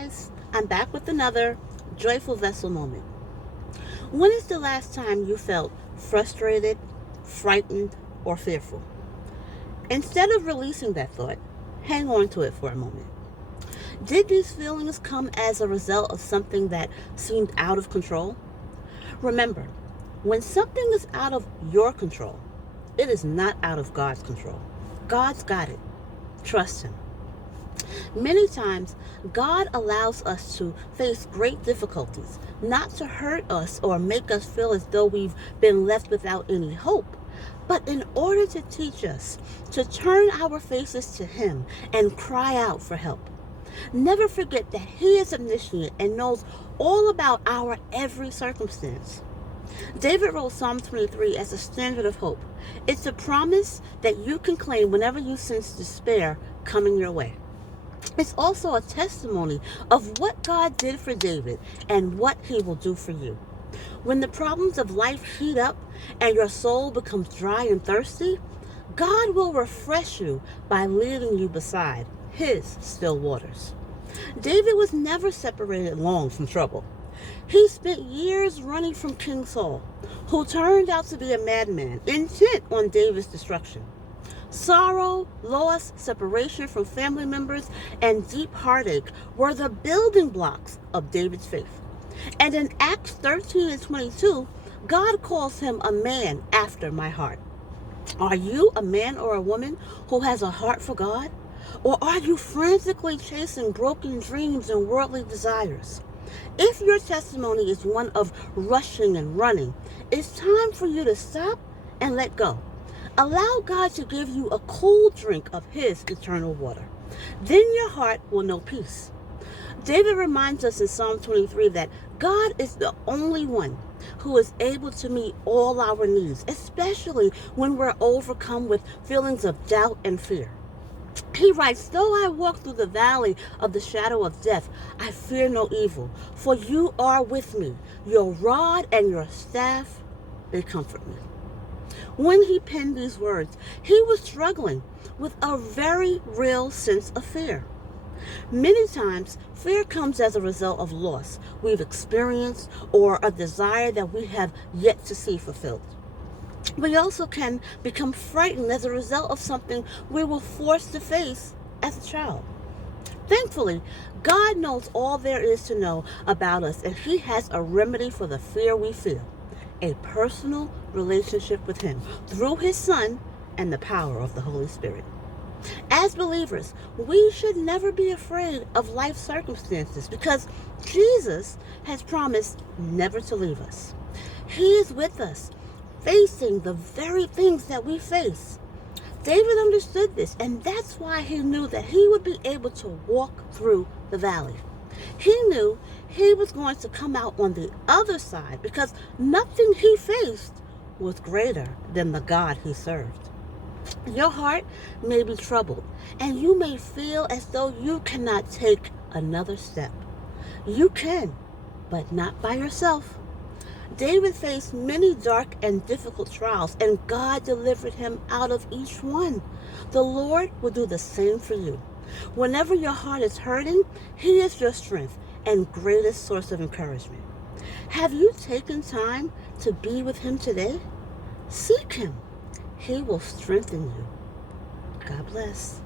guys, I'm back with another Joyful Vessel moment. When is the last time you felt frustrated, frightened, or fearful? Instead of releasing that thought, hang on to it for a moment. Did these feelings come as a result of something that seemed out of control? Remember, when something is out of your control, it is not out of God's control. God's got it. Trust Him. Many times, God allows us to face great difficulties, not to hurt us or make us feel as though we've been left without any hope, but in order to teach us to turn our faces to Him and cry out for help. Never forget that He is omniscient and knows all about our every circumstance. David wrote Psalm 23 as a standard of hope. It's a promise that you can claim whenever you sense despair coming your way. It's also a testimony of what God did for David and what He will do for you. When the problems of life heat up and your soul becomes dry and thirsty, God will refresh you by leading you beside His still waters. David was never separated long from trouble. He spent years running from King Saul, who turned out to be a madman, intent on David's destruction. Sorrow, loss, separation from family members, and deep heartache were the building blocks of David's faith. And in Acts 13 and 22, God calls him a man after my heart. Are you a man or a woman who has a heart for God? Or are you frantically chasing broken dreams and worldly desires? If your testimony is one of rushing and running, it's time for you to stop and let go. Allow God to give you a cool drink of His eternal water. Then your heart will know peace. David reminds us in Psalm 23 that God is the only one who is able to meet all our needs, especially when we're overcome with feelings of doubt and fear. He writes, though I walk through the valley of the shadow of death, I fear no evil, for you are with me. Your rod and your staff, they comfort me. When he penned these words, he was struggling with a very real sense of fear. Many times, fear comes as a result of loss we've experienced or a desire that we have yet to see fulfilled. We also can become frightened as a result of something we were forced to face as a child. Thankfully, God knows all there is to know about us, and He has a remedy for the fear we feel: a personal relationship with Him through His Son and the power of the Holy Spirit. As believers, we should never be afraid of life circumstances because Jesus has promised never to leave us. He is with us, facing the very things that we face. David understood this, and that's why he knew that he would be able to walk through the valley. He knew he was going to come out on the other side because nothing he faced was greater than the God he served. Your heart may be troubled, and you may feel as though you cannot take another step. You can, but not by yourself. David faced many dark and difficult trials, and God delivered him out of each one. The Lord will do the same for you. Whenever your heart is hurting, He is your strength and greatest source of encouragement. Have you taken time to be with Him today? Seek Him. He will strengthen you. God bless.